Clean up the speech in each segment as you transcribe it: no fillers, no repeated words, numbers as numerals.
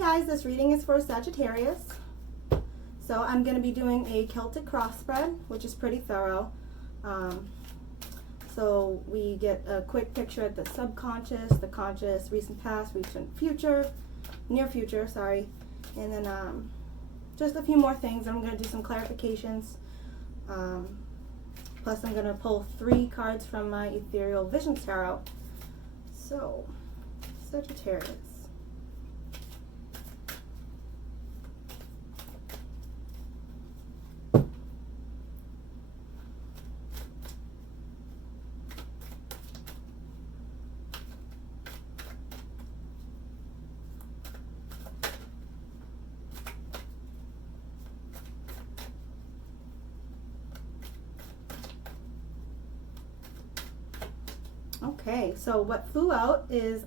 guys, this reading is for Sagittarius. So I'm going to be doing a Celtic cross spread, which is pretty thorough. So we get a quick picture at the subconscious, the conscious, recent past, recent future, near future, sorry. And then just a few more things. I'm going to do some clarifications. Plus I'm going to pull 3 cards from my Ethereal Visions Tarot. So, Sagittarius. Okay, so what flew out is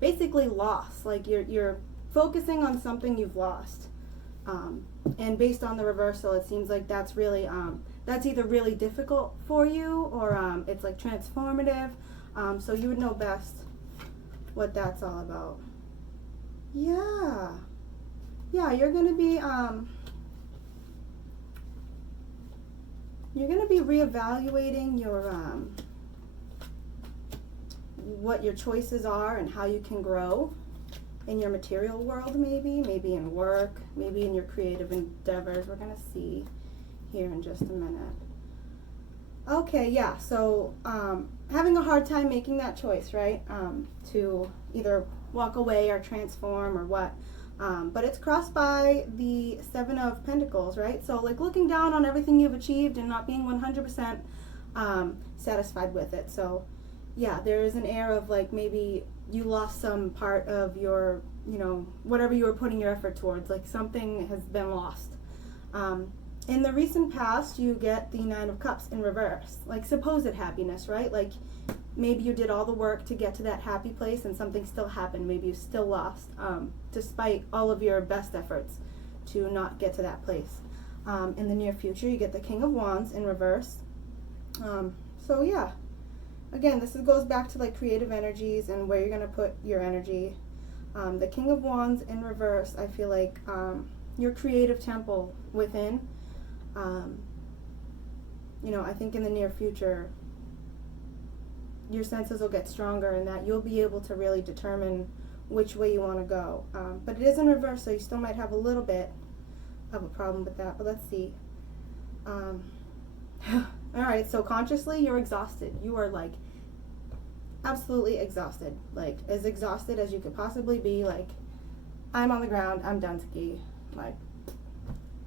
basically loss. Like you're focusing on something you've lost, and based on the reversal, it seems like that's really that's either really difficult for you or it's like transformative. So you would know best what that's all about. Yeah, you're gonna be reevaluating your what your choices are and how you can grow in your material world, maybe in work, maybe in your creative endeavors. We're going to see here in just a minute. Okay, yeah, so having a hard time making that choice, right? To either walk away or transform or what. But it's crossed by the 7 of Pentacles, right? So like looking down on everything you've achieved and not being 100% satisfied with it. So yeah, there is an air of like maybe you lost some part of your, you know, whatever you were putting your effort towards, like something has been lost. In the recent past, you get the 9 of Cups in reverse, like supposed happiness, right? Like maybe you did all the work to get to that happy place and something still happened. Maybe you still lost, despite all of your best efforts to not get to that place. In the near future, you get the King of Wands in reverse. So yeah. Again, this goes back to like creative energies and where you're going to put your energy. The King of Wands in reverse, I feel like your creative temple within, you know, I think in the near future, your senses will get stronger and that you'll be able to really determine which way you want to go. But it is in reverse, so you still might have a little bit of a problem with that. But let's see. Alright, so consciously you're exhausted. You are like absolutely exhausted. Like as exhausted as you could possibly be. Like I'm on the ground, I'm done ski. Like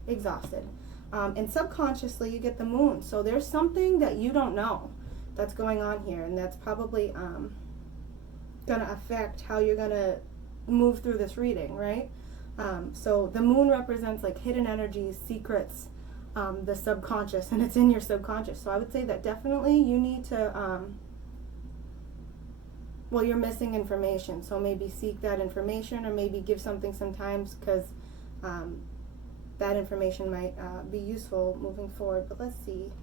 exhausted. And subconsciously you get the Moon. So there's something that you don't know that's going on here, and that's probably gonna affect how you're gonna move through this reading, right? So the Moon represents like hidden energies, secrets, the subconscious, and it's in your subconscious. So I would say that definitely you need to well, you're missing information, so maybe seek that information or maybe give something sometimes, because that information might be useful moving forward. But let's see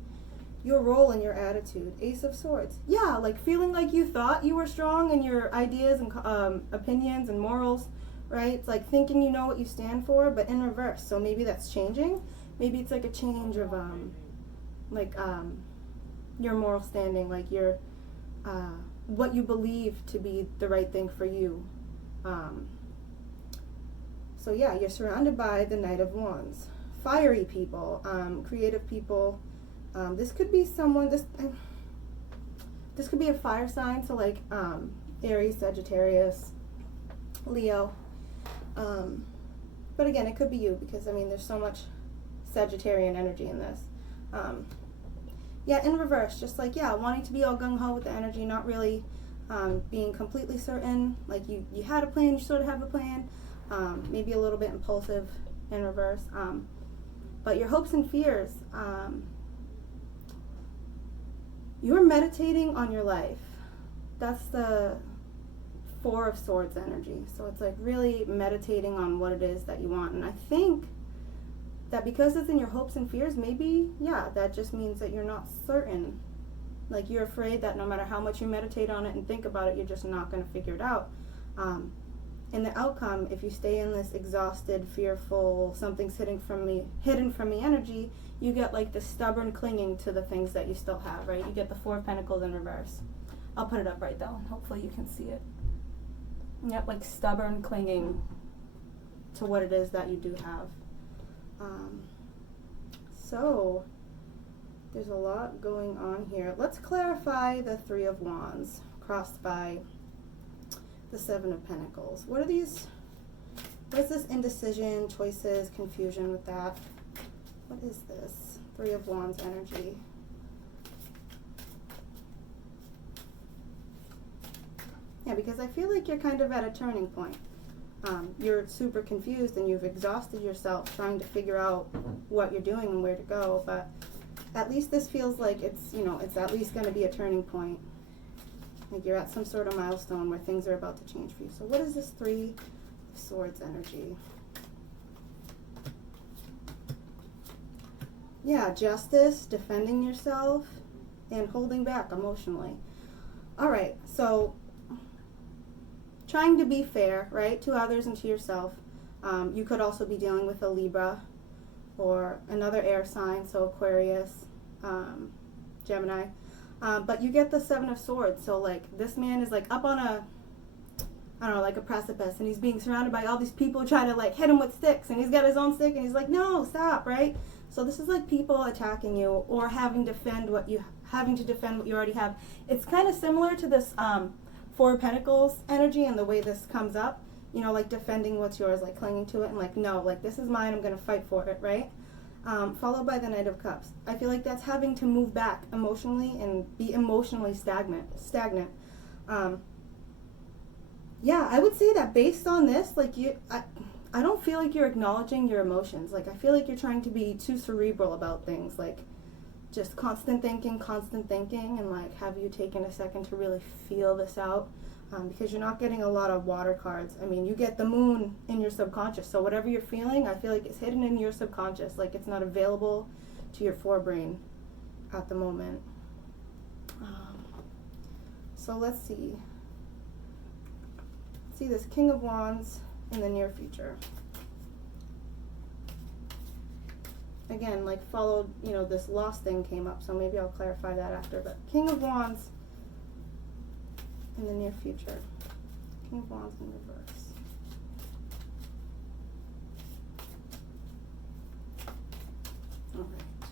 your role and your attitude. Ace of Swords. Yeah, like feeling like you thought you were strong in your ideas and opinions and morals, right? It's like thinking you know what you stand for, but in reverse. So maybe that's changing. Maybe it's like a change of your moral standing, like your what you believe to be the right thing for you. So yeah, you're surrounded by the Knight of Wands. Fiery people, creative people. This could be someone, this could be a fire sign, so like Aries, Sagittarius, Leo. But again, it could be you, because I mean there's so much Sagittarian energy in this. Yeah, in reverse, just like, yeah, wanting to be all gung-ho with the energy, not really being completely certain, like you had a plan, you sort of have a plan, maybe a little bit impulsive in reverse, but your hopes and fears, you're meditating on your life. That's the 4 of Swords energy, so it's like really meditating on what it is that you want. And I think that because it's in your hopes and fears, maybe, yeah, that just means that you're not certain. Like you're afraid that no matter how much you meditate on it and think about it, you're just not going to figure it out. in the outcome, if you stay in this exhausted, fearful, something's hidden from me energy, you get like the stubborn clinging to the things that you still have, right? You get the Four of Pentacles in reverse. I'll put it up right though, and hopefully you can see it. Yep, like stubborn clinging to what it is that you do have. So there's a lot going on here. Let's clarify the Three of Wands crossed by the Seven of Pentacles. What are these? What is this indecision, choices, confusion with that? What is this? Three of Wands energy. Yeah, because I feel like you're kind of at a turning point. You're super confused and you've exhausted yourself trying to figure out what you're doing and where to go, but at least this feels like it's, you know, it's at least going to be a turning point. Like you're at some sort of milestone where things are about to change for you. So what is this Three of Swords energy? Yeah, justice, defending yourself, and holding back emotionally. All right, so trying to be fair, right, to others and to yourself. You could also be dealing with a Libra or another air sign, so Aquarius, Gemini. But you get the Seven of Swords, so like this man is like up on a, I don't know, like a precipice, and he's being surrounded by all these people trying to like hit him with sticks, and he's got his own stick, and he's like, no, stop, right? So this is like people attacking you or having to defend what you already have. It's kind of similar to this Four of Pentacles energy and the way this comes up, you know, like defending what's yours, like clinging to it and like, no, like this is mine, I'm going to fight for it, right? Followed by the Knight of Cups. I feel like that's having to move back emotionally and be emotionally stagnant. Yeah, I would say that based on this, like I don't feel like you're acknowledging your emotions. Like I feel like you're trying to be too cerebral about things, like just constant thinking, and like have you taken a second to really feel this out? Because you're not getting a lot of water cards. I mean, you get the Moon in your subconscious, so whatever you're feeling, I feel like it's hidden in your subconscious, like it's not available to your forebrain at the moment. So let's see. See this King of Wands in the near future. Again, like followed, you know, this lost thing came up, so maybe I'll clarify that after. But King of Wands in the near future. King of Wands in reverse. All right.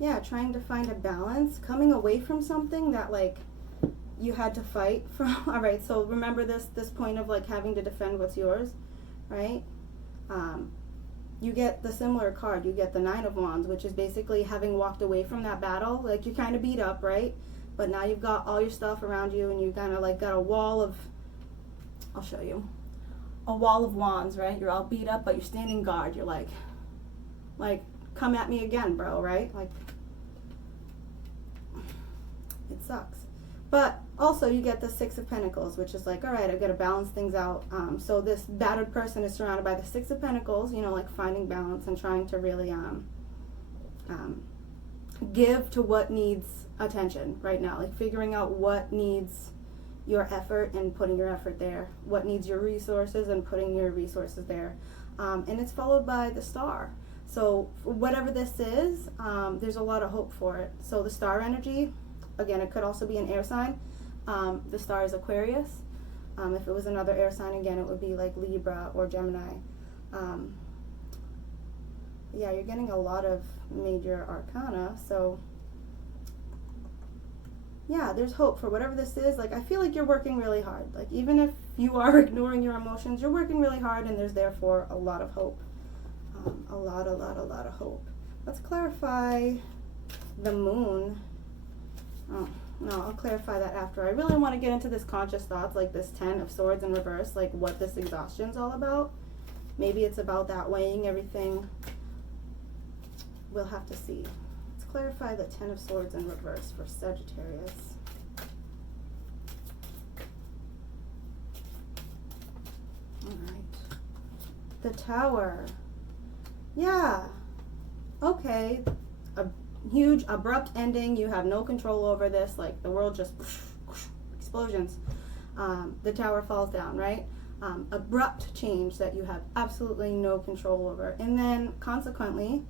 Yeah, trying to find a balance, coming away from something that like you had to fight from. All right, so remember this point of like having to defend what's yours, right? You get the similar card. You get the Nine of Wands, which is basically having walked away from that battle. Like you're kind of beat up, right? But now you've got all your stuff around you and you kind of like got a wall of, I'll show you, a wall of wands, right? You're all beat up, but you're standing guard. You're like, come at me again, bro, right? Like, it sucks. But also you get the Six of Pentacles, which is like, all right, I've got to balance things out. So this battered person is surrounded by the Six of Pentacles, you know, like finding balance and trying to really give to what needs attention right now. Like figuring out what needs your effort and putting your effort there. What needs your resources and putting your resources there. And it's followed by the Star. So whatever this is, there's a lot of hope for it. So the Star energy, again, it could also be an air sign. The Star is Aquarius. If it was another air sign, again, it would be like Libra or Gemini. Yeah, you're getting a lot of major arcana. So, yeah, there's hope for whatever this is. Like, I feel like you're working really hard. Like, even if you are ignoring your emotions, you're working really hard, and there's therefore a lot of hope. A lot of hope. Let's clarify the Moon. Oh, no, I'll clarify that after. I really want to get into this conscious thoughts, like this Ten of Swords in reverse, like what this exhaustion's all about. Maybe it's about that weighing everything. We'll have to see. Let's clarify the Ten of Swords in reverse for Sagittarius. All right. The Tower. Yeah. Okay. A huge abrupt ending. You have no control over this. Like the world just explosions. the tower falls down, right? Abrupt change that you have absolutely no control over. And then consequently,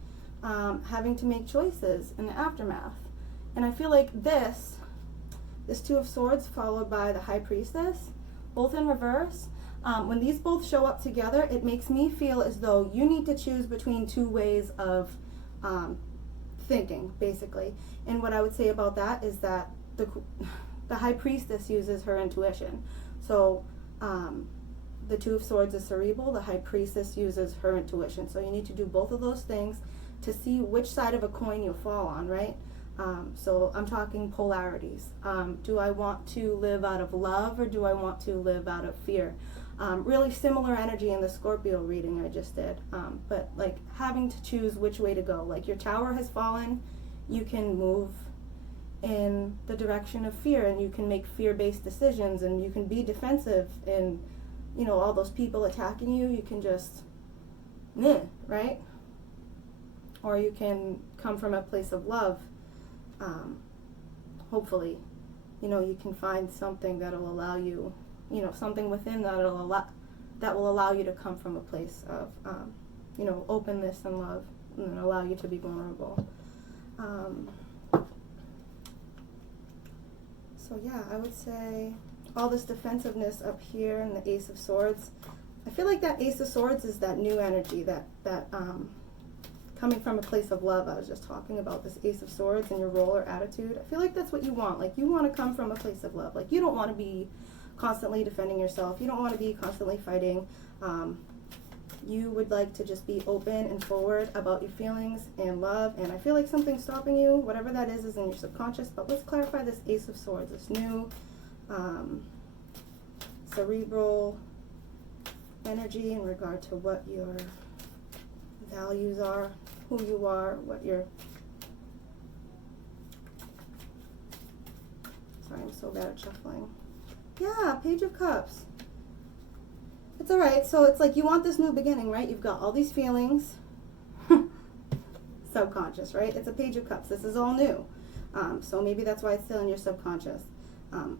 having to make choices in the aftermath. And I feel like this Two of Swords followed by the High Priestess, both in reverse, when these both show up together, it makes me feel as though you need to choose between two ways of thinking, basically. And what I would say about that is that the High Priestess uses her intuition. So the Two of Swords is cerebral, the High Priestess uses her intuition. So you need to do both of those things to see which side of a coin you fall on, right? So I'm talking polarities. Do I want to live out of love, or do I want to live out of fear? Really similar energy in the Scorpio reading I just did. But like having to choose which way to go. Like your tower has fallen, you can move in the direction of fear, and you can make fear-based decisions, and you can be defensive, and you know, all those people attacking you, you can just, right? Or you can come from a place of love. Hopefully, you know, you can find something that'll allow you, you know, something within that will allow you to come from a place of, you know, openness and love, and allow you to be vulnerable. So yeah, I would say all this defensiveness up here and the Ace of Swords. I feel like that Ace of Swords is that new energy, that coming from a place of love. I was just talking about this Ace of Swords and your role or attitude. I feel like that's what you want. Like you want to come from a place of love. Like you don't want to be constantly defending yourself. You don't want to be constantly fighting. You would like to just be open and forward about your feelings and love. And I feel like something's stopping you. Whatever that is in your subconscious. But let's clarify this Ace of Swords. This new cerebral energy in regard to what your values are, who you are, what your... Sorry, I'm so bad at shuffling. Yeah, Page of Cups. It's alright, so it's like you want this new beginning, right? You've got all these feelings. Subconscious, right? It's a Page of Cups. This is all new. So maybe that's why it's still in your subconscious.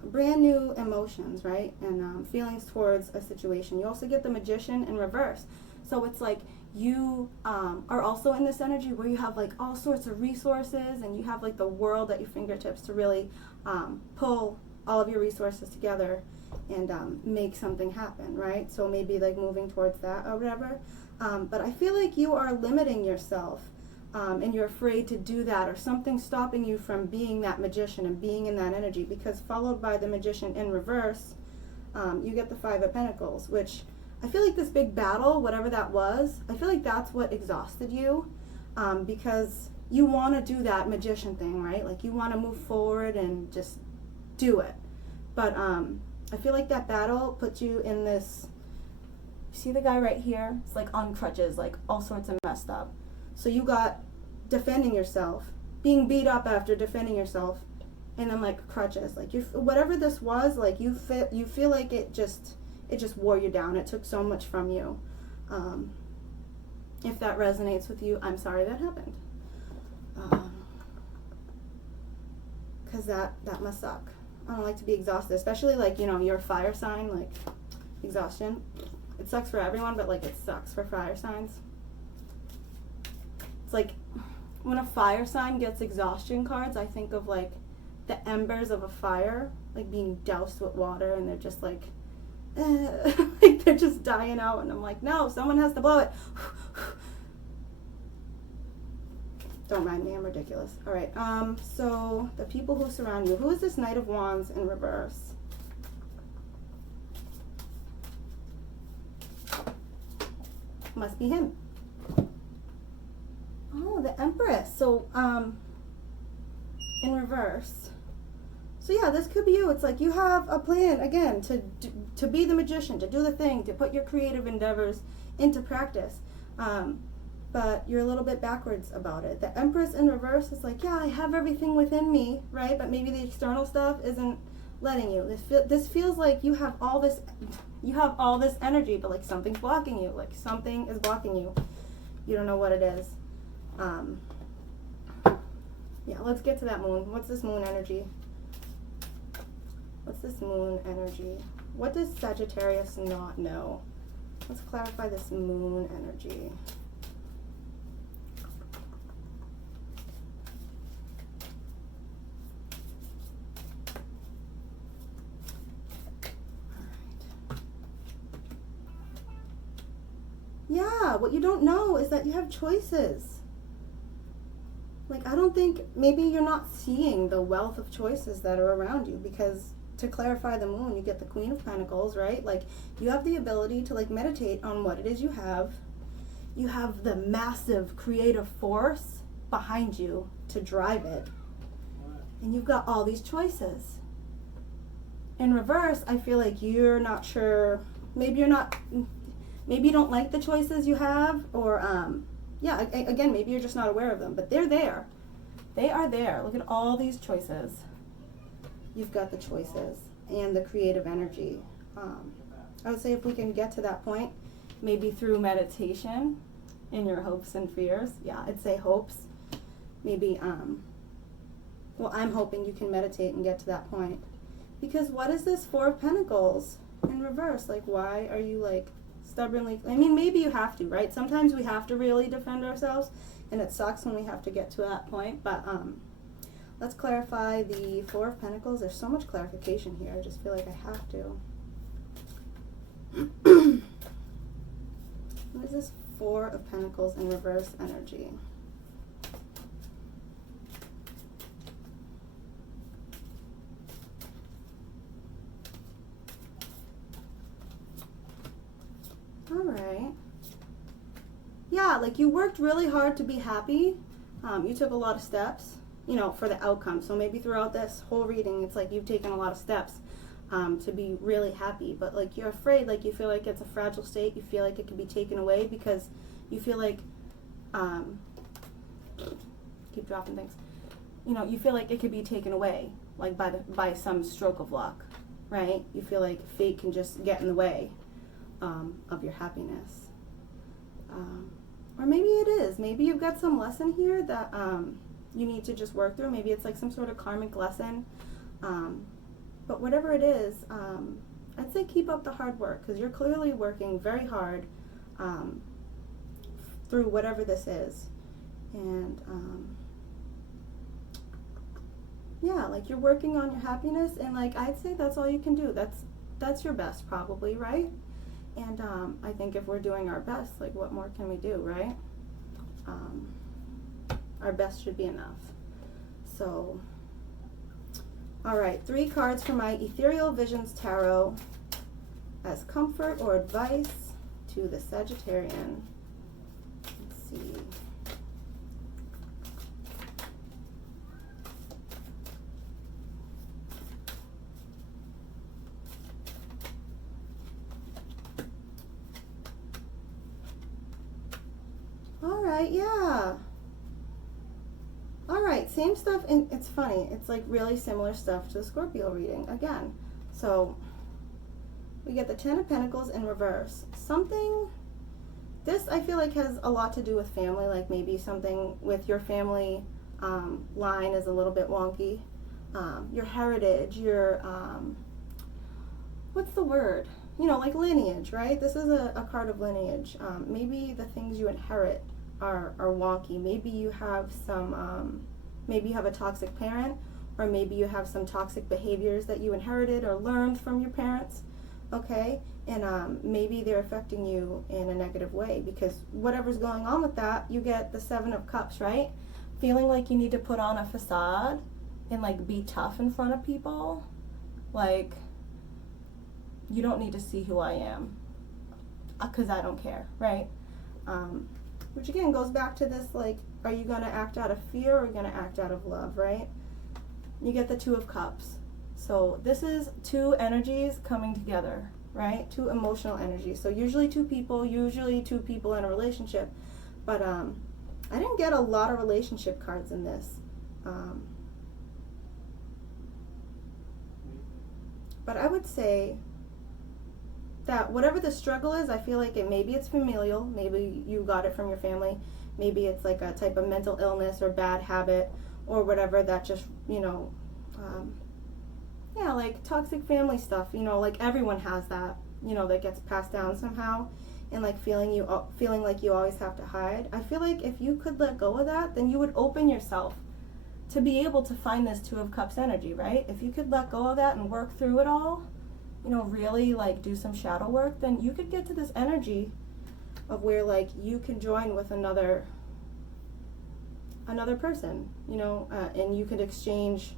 Brand new emotions, right? And feelings towards a situation. You also get the Magician in reverse. So it's like you are also in this energy where you have like all sorts of resources, and you have like the world at your fingertips to really pull all of your resources together and make something happen, right? So maybe like moving towards that or whatever. But I feel like you are limiting yourself, and you're afraid to do that, or something stopping you from being that magician and being in that energy, because followed by the Magician in reverse, you get the Five of Pentacles, which I feel like this big battle, whatever that was, I feel like that's what exhausted you, because you want to do that magician thing, right? Like you want to move forward and just do it. But I feel like that battle puts you in this, you see the guy right here? It's like on crutches, like all sorts of messed up. So you got defending yourself, being beat up after defending yourself, and then like crutches. Like you, whatever this was, like you feel like it just wore you down. It took so much from you. If that resonates with you, I'm sorry that happened. Because that must suck. I don't like to be exhausted, especially like, you know, you're a fire sign, like exhaustion. It sucks for everyone, but like it sucks for fire signs. It's like when a fire sign gets exhaustion cards, I think of like the embers of a fire, like being doused with water, and they're just like, like they're just dying out, and I'm like, no, someone has to blow it. Don't mind me, I'm ridiculous. All right, so the people who surround you. Who is this Knight of Wands in reverse? Must be him. Oh, the Empress. So, in reverse. So yeah, this could be you. It's like you have a plan, again, to be the magician, to do the thing, to put your creative endeavors into practice. But you're a little bit backwards about it. The Empress in reverse is like, yeah, I have everything within me, right? But maybe the external stuff isn't letting you. This feels like you have all this energy, but like something's blocking you. Like something is blocking you. You don't know what it is. Yeah, let's get to that moon. What's this moon energy? What's this moon energy? What does Sagittarius not know? Let's clarify this moon energy. Yeah, what you don't know is that you have choices. Like, I don't think, maybe you're not seeing the wealth of choices that are around you, because to clarify the moon, you get the Queen of Pentacles, right? Like, you have the ability to like meditate on what it is you have. You have the massive creative force behind you to drive it. And you've got all these choices. In reverse, I feel like you're not sure, maybe you don't like the choices you have, or yeah, again, maybe you're just not aware of them, but they're there. They are there. Look at all these choices. You've got the choices and the creative energy. I would say if we can get to that point, maybe through meditation in your hopes and fears. Yeah, I'd say hopes. Maybe, well, I'm hoping you can meditate and get to that point. Because what is this Four of Pentacles in reverse? Like, why are you like stubbornly, I mean, maybe you have to, right? Sometimes we have to really defend ourselves, and it sucks when we have to get to that point, but let's clarify the Four of Pentacles. There's so much clarification here. I just feel like I have to. What is this Four of Pentacles in reverse energy? All right. Yeah, like you worked really hard to be happy. You took a lot of steps, you know, for the outcome. So maybe throughout this whole reading, it's like you've taken a lot of steps to be really happy. But like you're afraid, like you feel like it's a fragile state. You feel like it could be taken away because you feel like, keep dropping things. You know, you feel like it could be taken away, like by some stroke of luck, right? You feel like fate can just get in the way of your happiness. Or maybe it is. Maybe you've got some lesson here that you need to just work through. Maybe it's like some sort of karmic lesson. But whatever it is, I'd say keep up the hard work, because you're clearly working very hard through whatever this is. And yeah, like you're working on your happiness, and like I'd say that's all you can do. That's your best probably, right? And I think if we're doing our best, like what more can we do, right? Our best should be enough. So, all right, 3 cards for my Ethereal Visions Tarot as comfort or advice to the Sagittarian. Let's see. All right, yeah. All right, same stuff, and it's funny. It's like really similar stuff to the Scorpio reading again. So we get the Ten of Pentacles in reverse. Something, this I feel like has a lot to do with family, like maybe something with your family line is a little bit wonky. Your heritage, your, what's the word? You know, like lineage, right? This is a card of lineage. Maybe the things you inherit are wonky. Maybe you have some, maybe you have a toxic parent, or maybe you have some toxic behaviors that you inherited or learned from your parents, okay? And maybe they're affecting you in a negative way, because whatever's going on with that, you get the Seven of Cups, right? Feeling like you need to put on a facade and like be tough in front of people. Like, you don't need to see who I am, because I don't care, right? Which again goes back to this, like, are you going to act out of fear or are you going to act out of love, right? You get the Two of Cups. So this is 2 energies coming together, right? 2 emotional energies. So usually 2 people in a relationship. But I didn't get a lot of relationship cards in this. But I would say that whatever the struggle is, I feel like maybe it's familial, maybe you got it from your family, maybe it's like a type of mental illness or bad habit or whatever that just, you know, yeah, like toxic family stuff, you know, like everyone has that, you know, that gets passed down somehow, and like feeling like you always have to hide. I feel like if you could let go of that, then you would open yourself to be able to find this Two of Cups energy, right? If you could let go of that and work through it all, you know, really like do some shadow work, then you could get to this energy of where like you can join with another person, you know, and you could exchange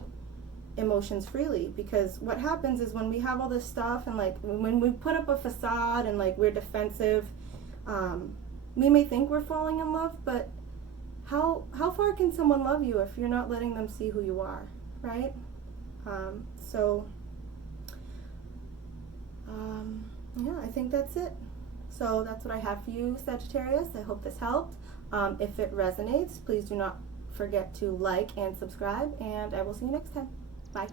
emotions freely. Because what happens is when we have all this stuff and like when we put up a facade and like we're defensive, we may think we're falling in love, but how far can someone love you if you're not letting them see who you are, right? Yeah, I think that's it. So that's what I have for you, Sagittarius. I hope this helped. If it resonates, please do not forget to like and subscribe, and I will see you next time. Bye.